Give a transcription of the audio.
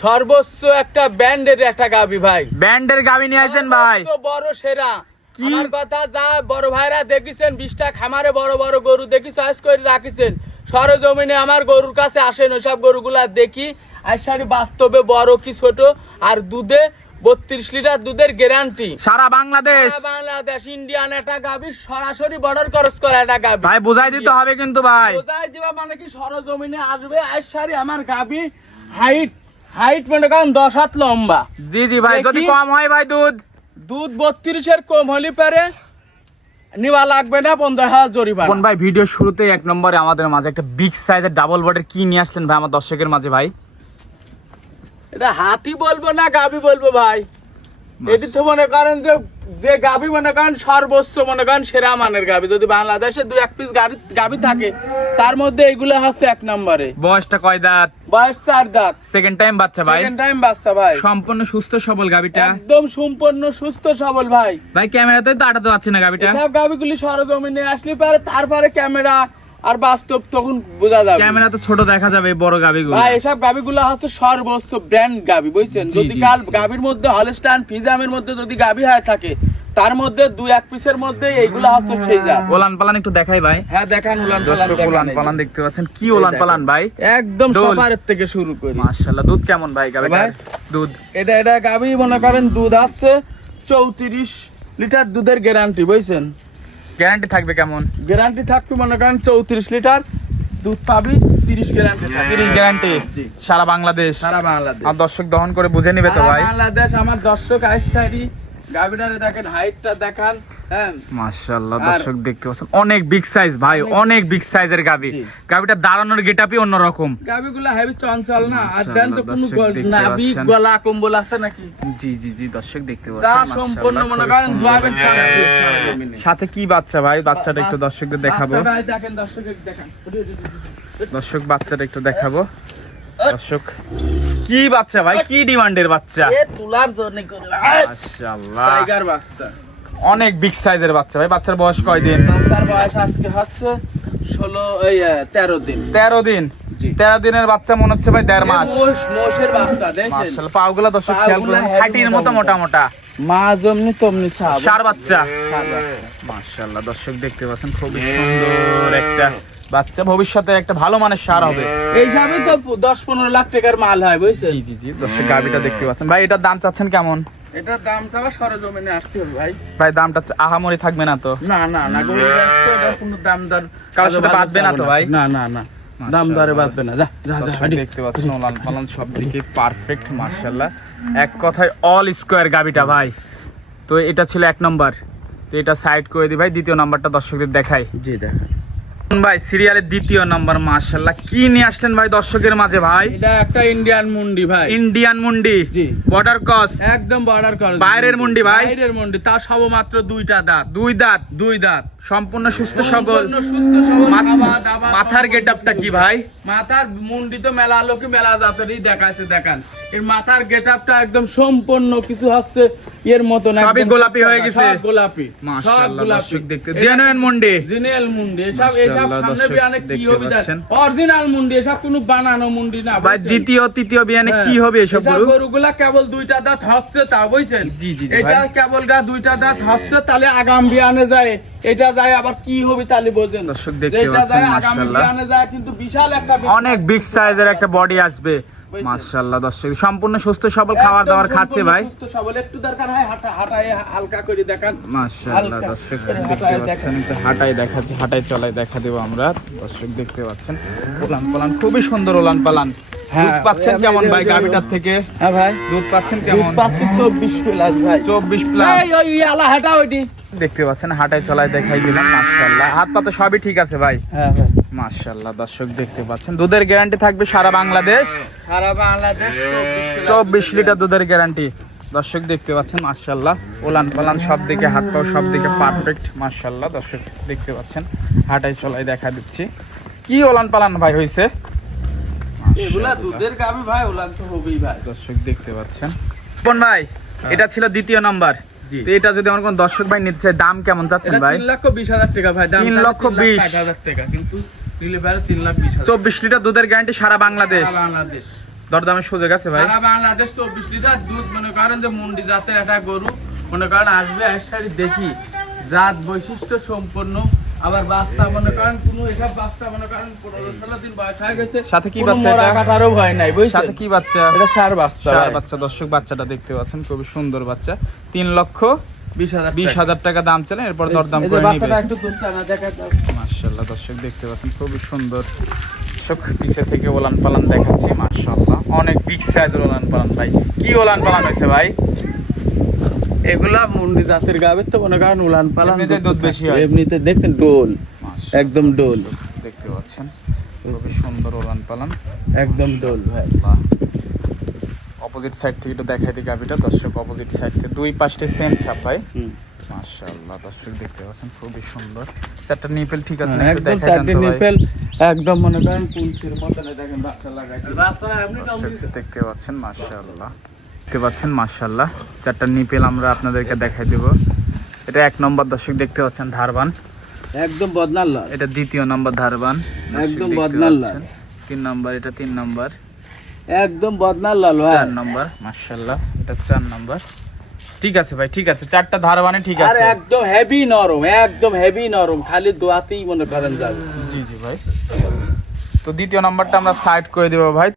সর্বোচ্চ একটা ব্যান্ডের একটা গাবি ভাই। ব্যান্ডের গাবি নিয়ে আসেন ভাই। বড় সেরা। কি? কথা যা বড় ভাইরা দেখিছেন বিশটা খামারে বড় বড় গরু দেখি চয়েস করে রাখিছেন। সরজমিনে আমার গরুর কাছে আসেন ওইসব গরুগুলা দেখি। আর সারি বাস্তবে বড় কি ছোট? আর দুধে বত্রিশ লিটার দুধের গ্যারান্টি সারা বাংলাদেশ। বাংলাদেশ ইন্ডিয়ান একটা গাভি সরাসরি বর্ডার খরচ করা একটা গাভি ভাই বুঝাই দিতে হবে কিন্তু ভাই। কোথায় দিবা মানে কি সরজমিনে আসবে? আর সারি আমার গাভি হাইট হাইট মনে করেন দশ হাত লম্বা। জি জি ভাই যদি কম হয় ভাই দুধ। দুধ বত্রিশের কম হলে পারে নিবা লাগবে না পঞ্চাশ হাজার জরিমানা। কোন ভাই ভিডিও শুরুতে এক নম্বরে আমাদের মাঝে একটা বিগ সাইজের ডাবল বডির কি নিয়ে আসলেন ভাই আমার দর্শকের মাঝে ভাই? এটা হাতি বলব না গাবি বলব ভাই? এটি তো মনে করেন যে যে গাবি মনে করেন সর্বোচ্চ মনে করেন সেরা মানের গাবি। যদি বাংলাদেশে দু এক পিস গাবি থাকে তার মধ্যে এগুলো হচ্ছে এক নম্বরে। বয়সটা কয় দাঁত? বয়স চার দাঁত। সেকেন্ড টাইম বাচ্চা ভাই। সেকেন্ড টাইম বাচ্চা ভাই। সম্পূর্ণ সুস্থ সবল গাবিটা? একদম সম্পূর্ণ সুস্থ সবল ভাই। ভাই ক্যামেরাতে তো আটাতে পারছি না গাবিটা। এসব গাবিগুলি সরজমিনে আসলে পারে তারপরে ক্যামেরা আর বাস্তব তখন বোঝা যাবে। ক্যামেরা তো ছোট দেখা যাবে বড় গাবিগুলো ভাই এসব গাবিগুলো হচ্ছে সর্বোচ্চ ব্র্যান্ড গাবি বুঝছেন? যদি কাল গাবির মধ্যে হলস্টাইন ফিজামের মধ্যে যদি গাবি হয়ে থাকে তার মধ্যে দুই এক পিসের মধ্যে এইগুলো হচ্ছে সেই জাত ওলান পালান একটু দেখাই ভাই। হ্যাঁ দেখান উলান পালান ওলান পালান দেখতে পাচ্ছেন। কি ওলান পালান ভাই? একদম। সপারের থেকে শুরু করি। মাশাআল্লাহ দুধ কেমন ভাই ভাই? দুধ। এটা এটা গাবি মনে করেন দুধ আসছে চৌত্রিশ লিটার দুধের গ্যারান্টি বুঝছেন? গ্যারান্টি থাকবে কেমন? গ্যারান্টি থাকবে মনে করেন চৌত্রিশ লিটার দুধ পাবি তিরিশ গ্যারান্টি তিরিশ গ্যারান্টি। সারা বাংলাদেশ? সারা বাংলাদেশ। আর দর্শক দহন করে বুঝে নিবে তো ভাই। বাংলাদেশ আমার দর্শক আইসারি গাবিটারে দেখেন হাইটটা দেখান। মাশাআল্লাহ দর্শক দেখতে পাচ্ছেন অনেক বিগ সাইজ ভাই অনেক- বিগ সাইজের গাবি। গাবিটা দাঁড়ানোর গেটআপই অন্যরকম। গাবিগুলো হেভি চঞ্চল না আর দেন তো কোনো নাভি গলা কম্বল আছে নাকি? জি জি জি দর্শক দেখতে যা পাচ্ছেন সম্পূর্ণ মনে করেন দুয়াবেন সাথে কি বাচ্চা ভাই? বাচ্চাটা একটু দর্শকদের দেখাবো। দেখেন দর্শক দেখান। দর্শক বাচ্চাটা একটু দেখাবো। দর্শক কি বাচ্চা ভাই? কি ডিমান্ডের বাচ্চা? এ তুলার জন্য করে। মাশাআল্লাহ। টাইগার বাচ্চা। অনেক বিগ সাইজের বাচ্চা। ভাই বাচ্চার বয়স কয়দিন? বাচ্চার বয়স আজকে হচ্ছে ষোলো এই তেরো দিন। তেরো দিন? তেরো দিনের বাচ্চা মনে হচ্ছে ভাই দেড় মাস। মোষ মোষের বাচ্চা দেখছেন? পাগুলা দর্শক খেয়াল পাগুলা করুন মতো মোটা মোটা। মা জমনি তমনি সাব সার বাচ্চা। মাশাআল্লাহ দর্শক দেখতে পাচ্ছেন খুবই সুন্দর একটা বাচ্চা। ভবিষ্যতে একটা ভালো মানের সার হবে। এই সবই তো দশ পনেরো লাখ টাকার মাল হয় বুঝছেন? জি জি জি দর্শক গাবিটা দেখতে পাচ্ছেন। ভাই এটার দাম চাচ্ছেন কেমন? এটার দাম চাওয়া সরজমিনে আসতে হবে ভাই। ভাই দামটা আহামরি থাকবে না তো? না না না গরিব এটার কোনো দাম দর কারোর সাথে বাঁধবে না তো ভাই? না না না দাম দরে বাঁধবে না। যা যা যা দেখতে পাচ্ছেন ওলান পালান সব দিকে পারফেক্ট মার্শাল্লাহ এক কথায় অল স্কোয়ার গাবিটা ভাই। তো এটা ছিল এক নম্বর। তো এটা সাইড করে দি ভাই দ্বিতীয় নাম্বারটা দর্শকদের দেখাই। জি দেখেন ভাই সিরিয়ালের দ্বিতীয় নাম্বার মার্শাল্লাহ কি নিয়ে আসলেন ভাই দর্শকের মাঝে ভাই? এটা একটা ইন্ডিয়ান মুন্ডি ভাই। ইন্ডিয়ান মুন্ডি? জি। বর্ডার ক্রস একদম বর্ডার করে বাইরের মুন্ডি ভাই? বাইরের মুন্ডি। তার সব মাত্র দুইটা দাঁত। দুই দাঁত? দুই দাঁত। সম্পূর্ণ সুস্থ সবল? সুস্থ সবল। মাথার গেটআপটা কি ভাই? মাথার মুন্ডি তো মেলা লোকে মেলা জাতেরই দেখাচ্ছে দেখান। এর মাথার গেটআপটা একদম সম্পূর্ণ কিছু হচ্ছে এর মতো না সবই গোলাপি হয়ে গেছে। সব গোলাপি। মাশাআল্লাহ দর্শক দেখতে জেনুইন মুন্ডি। মুন্ডি এসব এসব সামনে বিয়ানে কি হবে? পাচ্ছেন। অরিজিনাল মুন্ডি এসব কোনো বানানো মুন্ডি না ভাই দ্বিতীয় তৃতীয় বিয়ানে হ্যাঁ, কি হবে এসব গরু? গরুগুলা কেবল দুইটা দাঁত হচ্ছে তা বুঝছেন? জি, জি, এটা কেবল গা দুইটা দাঁত হচ্ছে তাহলে আগাম বিয়ানে যায়। এটা যায় আবার কি হবে তাহলে বোঝেন? দর্শক দেখতে এটা যায় আগামী মাশাআল্লাহ। বিয়ানে যায় কিন্তু বিশাল একটা অনেক বিগ সাইজের একটা বডি আসবে? মাশাআল্লাহ দর্শক সম্পূর্ণ সুস্থ সবল খাবার দাবার খাচ্ছে ভাই। সুস্থ সবল একটু দরকার হয় হাঁটা হাঁটায় হালকা করে দেখান। মাশাআল্লাহ দর্শক দেখতে পাচ্ছেন। একটু হাঁটাই দেখাচ্ছে হাঁটাই চলাই দেখা দেবো আমরা। দর্শক দেখতে পাচ্ছেন ওলান পালান খুবই সুন্দর ওলান পালান। হ্যাঁ, দুধ পাচ্ছেন কেমন ভাই গাভিটার থেকে? হ্যাঁ ভাই। দুধ পাচ্ছেন দুধ কেমন? পাচ্ছি চব্বিশ প্লাস ভাই। চব্বিশ প্লাস এই ওই আলা হাঁটা ওইটি। দেখতে পাচ্ছেন হাঁটাই চলাই দেখাই দিলাম মাশাআল্লাহ। হাত পা তো সবই ঠিক আছে ভাই? হ্যাঁ ভাই মাশাআল্লাহ দর্শক দেখতে পাচ্ছেন দুধের গ্যারান্টি থাকবে সারা বাংলাদেশ? সারা বাংলাদেশ চব্বিশ লিটার দুধের গ্যারান্টি দর্শক দেখতে পাচ্ছেন মার্শাল্লাহ ওলান পালান সব দিকে হাত পাও সব দিকে পারফেক্ট মার্শাল্লাহ দর্শক দেখতে পাচ্ছেন হাঁটাই চলাই দেখা দিচ্ছি। কি ওলান পালান ভাই হয়েছে দর্শক দেখতে পাচ্ছেন। কোন ভাই এটা ছিল দ্বিতীয় নাম্বার। তো এটা যদি আমার কোন দর্শক ভাই নিতে চায় দাম কেমন চাচ্ছেন ভাই? তিন লক্ষ বিশ হাজার টাকা ভাই তিন লক্ষ বিশ। হাজার টাকা কিন্তু চব্বিশ লিটার দুধের গ্যারান্টি সারা বাংলাদেশ। বাংলাদেশ। দরদামের সুযোগ আছে ভাই? সারা বাংলাদেশ চব্বিশ লিটার দুধ মনে করেন যে মুন্ডি জাতের একটা গরু মনে করেন আসবে একসারি দেখি। জাত বৈশিষ্ট্য সম্পন্ন আবার বাচ্চা মনে করেন কোনো এসব বাচ্চা মনে করেন পনেরো ষোলো দিন বয়স হয়ে গেছে সাথে কি বাচ্চা এটা? কাটারও ভয় নাই বুঝছেন সাথে কি বাচ্চা এটা সার বাচ্চা ভাই। বাচ্চা দর্শক বাচ্চাটা দেখতে পাচ্ছেন খুবই সুন্দর বাচ্চা তিন লক্ষ বিশ হাজার টাকা। দাম চলে এরপর দরদাম করে নিবে একটু। মাশাল্লাহ দর্শক দেখতে পাচ্ছেন খুবই সুন্দর দর্শক পিছে থেকে ওলান পালান দেখাচ্ছি মাশাল্লাহ অনেক বিগ সাইজের ওলান পালান ভাই কি ওলান পালান হয়েছে ভাই এগুলা মুন্ডি জাতের গাবে তো মনে করেন উলান পালান এমনিতে দুধ বেশি হয়। এমনিতে দেখতেন ডোল একদম ডোল। দেখতে পাচ্ছেন খুবই সুন্দর ওলান পালান। একদম ডোল ভাই। অপোজিট সাইড থেকে একটু দেখাই দিই গাভিটা। দর্শক অপোজিট সাইড থেকে দুই পাশে সেম ছাপাই। মাশাআল্লাহ দর্শক দেখতে পাচ্ছেন খুবই সুন্দর। চারটা নিপেল ঠিক আছে না হ্যাঁ, একটু একদম দেখাই দেন চারটে নিপেল একদম মনে করেন কুলসির মতন দেখেন বাচ্চা লাগাইছে। দেখতে পাচ্ছেন মাশাআল্লাহ। দেখতে পাচ্ছেন মাশাআল্লাহ। চারটা নিপেল আমরা আপনাদেরকে দেখাই দেব। এটা এক নম্বর দর্শক দেখতে পাচ্ছেন ধারবান। একদম বদনাল লাল। এটা দ্বিতীয় নম্বর ধারবান। একদম দেখতে বদনাল পাচ্ছেন। তিন নম্বর এটা তিন নম্বর। একদম বদনাল লাল ভাই। চার নম্বর মাশাআল্লাহ এটা চার নম্বর। ঠিক আছে ভাই ঠিক আছে চারটা ধারবানে ঠিক আর আছে। একদম হেভি নরম একদম হেভি নরম খালি দোয়াতেই মনে করেন যাবে। জি জি ভাই। তো দ্বিতীয় নাম্বারটা আমরা সাইড করে দেবো ভাই।